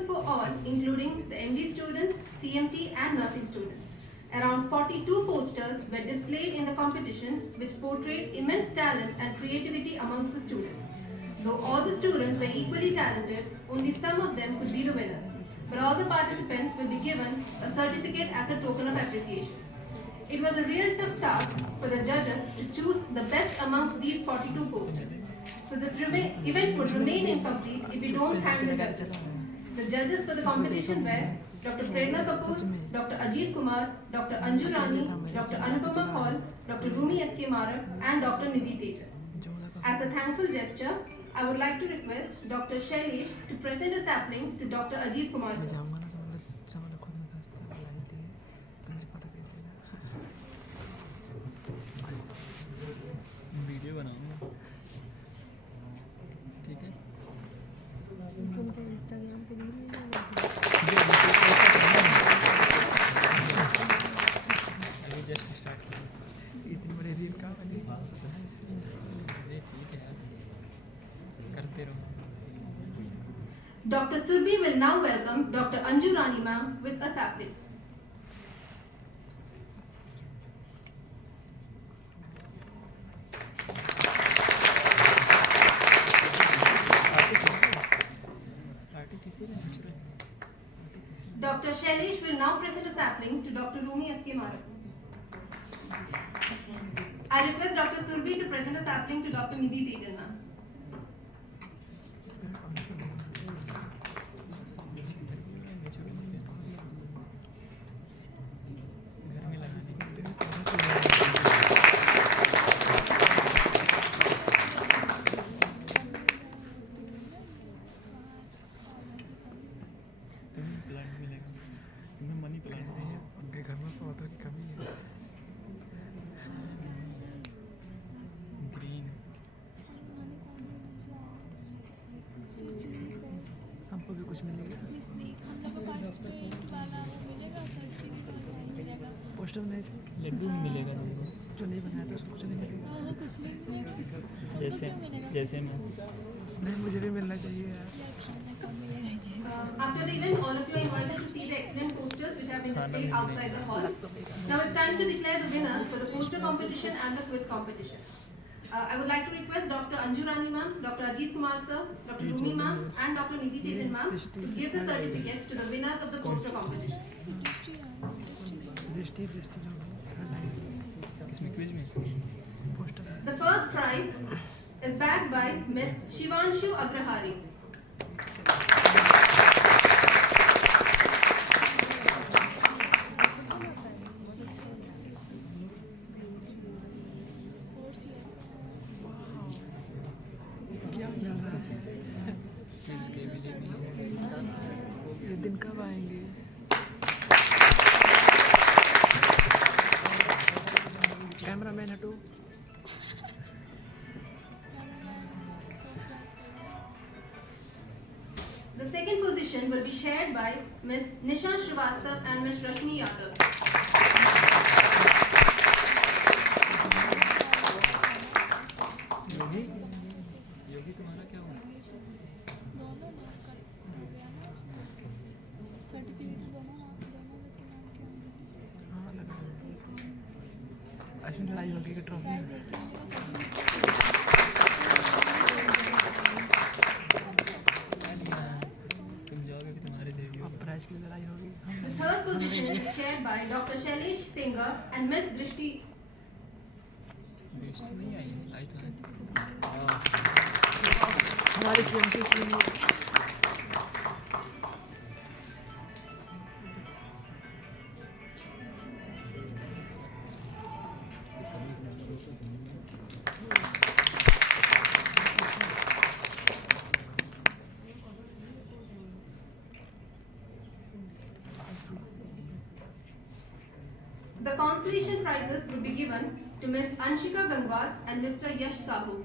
accessible for all, including the MD students, CMT and nursing students. Around 42 posters were displayed in the competition, which portrayed immense talent and creativity amongst the students. Though all the students were equally talented, only some of them could be the winners. But all the participants will be given a certificate as a token of appreciation. It was a real tough task for the judges to choose the best amongst these 42 posters. So this event would remain incomplete if we don't thank the judges. The judges for the competition were Dr. Prerna Kapoor, Dr. Ajit Kumar, Dr. Anju Rani, Dr. Anupama Hall, Dr. Rumi S.K. Marak and Dr. Nidhi Teja. As a thankful gesture, I would like to request Dr. Shailesh to present a sapling to Dr. Ajit Kumar. Video बनाऊंगा ठीक है तुमको Instagram पे reel अभी just start किया इतनी बड़ी reel कहाँ बनी ठीक है करते रहो Dr. Surbhi will now welcome Dr. Anju Rani ma'am with a sapling. Dr. Shailesh will now present a sapling to Dr. Rumi S.K. Marak. I request Dr. Surbhi to present a sapling to Dr. Nidhi Teja ma'am. तुम्हें money plant नहीं है उनके घर में पौधों की कमी है ग्रीन हमको भी कुछ मिलेगा पोस्टर नहीं थे लड्डू मिलेगा तुमको जो नहीं बनाया था उसको कुछ नहीं मिलेगा जैसे मैं नहीं मुझे भी मिलना चाहिए यार After the event, all of you are invited to see the excellent posters which have been displayed outside the hall. Now it's time to declare the winners for the poster competition and the quiz competition. I would like to request Dr. Anju Rani ma'am, Dr. Ajit Kumar sir, Dr. Rumi ma'am and Dr. Nidhi Tejan ma'am to give the certificates to the winners of the poster competition. The first prize is bagged by Miss Shivanshu Agrahari. ये दिन कब आएंगे cameraman हटो The second position will be shared by Ms. Nisha Srivastav and Ms. Rashmi Yadav. योगी तुम्हारा क्या हुआ अश्विन लड़ाई होगी कि ट्रॉफी तुम जाओगे कि तुम्हारे लिए अब प्राइज की लड़ाई होगी The third position is shared by Dr. Shailesh Singer and Ms. Drishti. दृष्टि नहीं आई आई तो है हमारे सीएमटी की The consolation prizes will be given to Ms. Anshika Gangwar and Mr. Yash Sahu.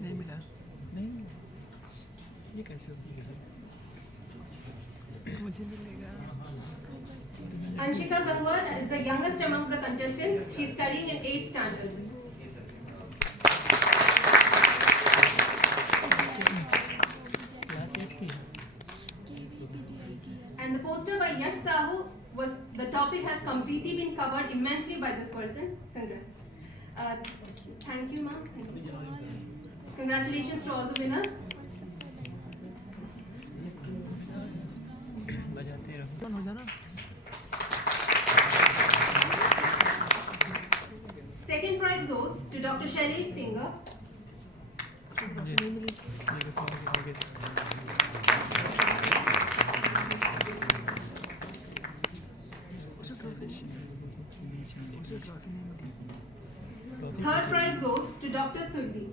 नहीं मिला नहीं ये कैसे हो सकता मुझे मिलेगा Anshika Gangwar is the youngest amongst the contestants. She is studying in 8th standard. person. Congrats. Thank you, ma'am. Thank you so much. Congratulations to all the winners. बजाते रहो हो जाना Second prize goes to Dr. Shailesh Singer. Third prize goes to Dr. Surbi.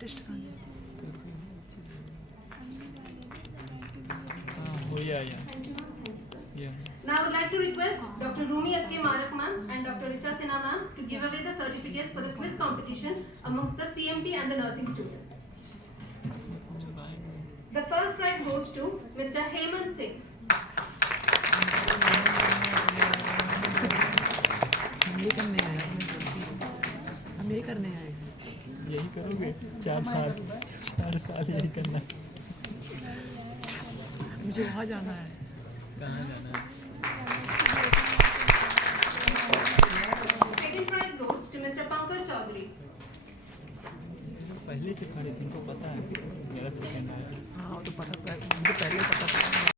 Test yeah. Now I would like to request Dr. Rumi S.K. Marak ma'am and Dr. Richa Sinha ma'am to give away the certificates for the quiz competition amongst the CMT and the nursing students. The first prize goes to Mr. Hemant Singh. हम यही करने आए यही करोगे 4 साल यही करना मुझे वहाँ जाना है कहाँ जाना है Second prize goes to Mr. Pankaj Chaudhary. पहले से खड़े तुमको पता है मेरा सेकंड आया हाँ वो तो पता